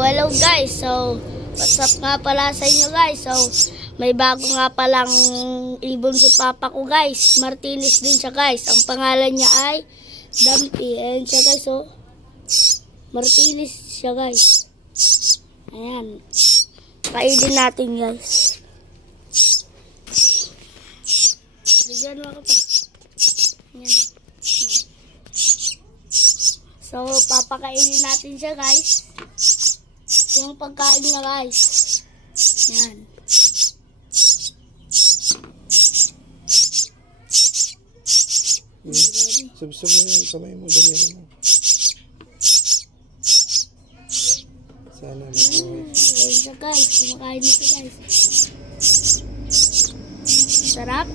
hello guys. So, what's up nga pala sa inyo guys. So, may bago nga palang ibon si papa ko guys. Martinez din siya guys. Ang pangalan niya ay Dumpy. Ayan siya guys. So, Martinez siya guys. Ayan. Kainin natin guys. Bigyan mo ako pa. Ayan. So, papakainin natin siya guys. Ito yung pagkain niya guys. Yan. Sabsab mo yung kamay mo, daliri mo. Sana makuha. Ayan siya guys. Kumakain nito guys. Sarap.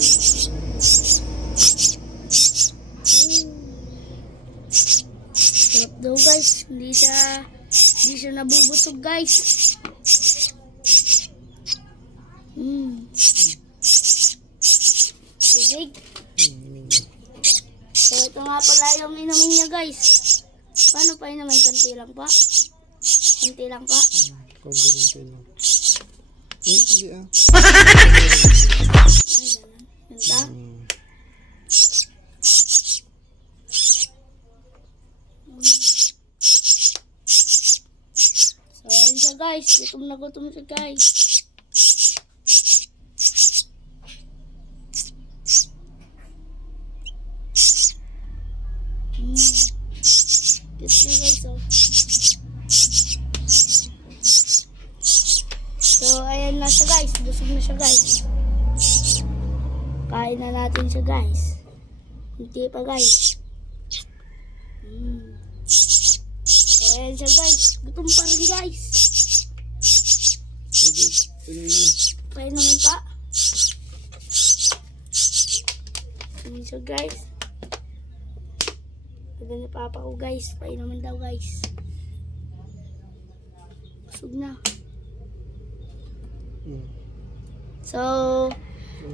Sarap daw guys. Hindi siya nabubusog guys. Tubig. So ito nga pala yung inumin niya guys. Paano pa inumin? Kunti lang pa. Kunti lang pa. Kunti lang. Hindi ah. Ay, ganun. So, ayan siya guys. Gutom na gutom siya guys. Cute siya guys, oh. So, ayan na siya guys. Busog na siya guys. Kain na natin siya guys. Hindi pa guys. So, ayan siya guys. Gutom pa rin guys. Kain naman pa. Ayan siya guys. Sabi na papa ko guys. Kain naman daw guys. Busog na. So,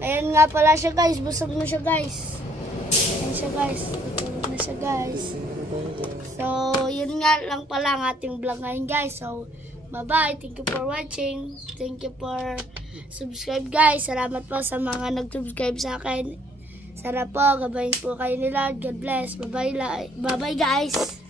ayan nga pala siya guys. Busog na siya guys. Ayan siya guys. Busog na siya guys. So, yun nga lang pala ang ating vlog ngayon guys. So, bye-bye. Thank you for watching. Thank you for subscribe guys. Salamat po sa mga nag-subscribe sa akin. Sana po, gabayin po kayo nila. God bless. Bye-bye guys.